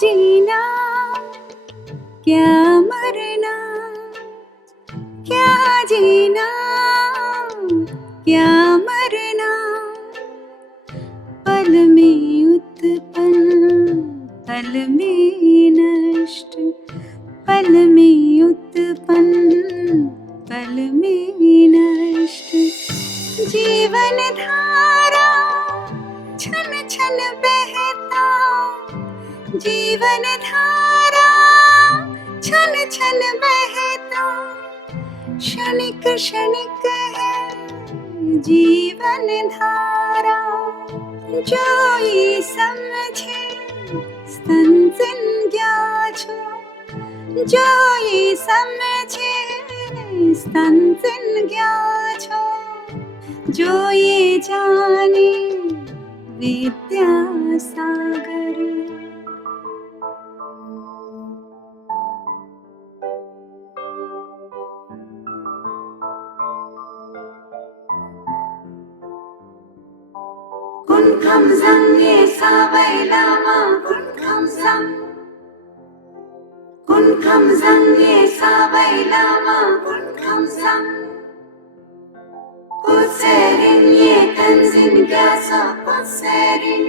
जीना क्या मरना, क्या जीना क्या मरना, पल में उत्पन्न पल में नष्ट, पल में उत्पन्न पल में नष्ट। जीवन धारा छन छन बहता, जीवन धारा छन छन बहता, क्षणिक क्षणिक है जीवन धारा। जो ये समझे स्तन संज्ञा छो, जो ये समझे स्तन संज्ञा छो, जो ये जाने Vidyasagar. Kunkamzang ye savai lama kunkamzang, kunkamzang ye savai lama kunkamzang, kutserin ye tenzin gyasa kutserin,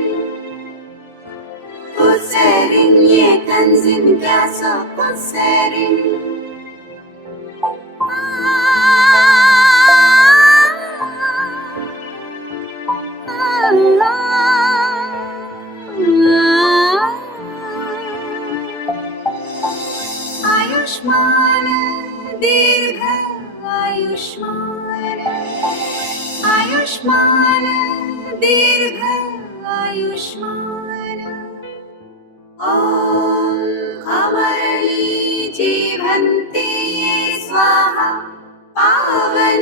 kutserin ye tenzin gyasa kutserin. Ayushman दीर्घ आयुष्मान, आयुष्मान दीर्घ आयुष्मान। ॐ अमरणी जीवन्ते ये स्वाहा, पावन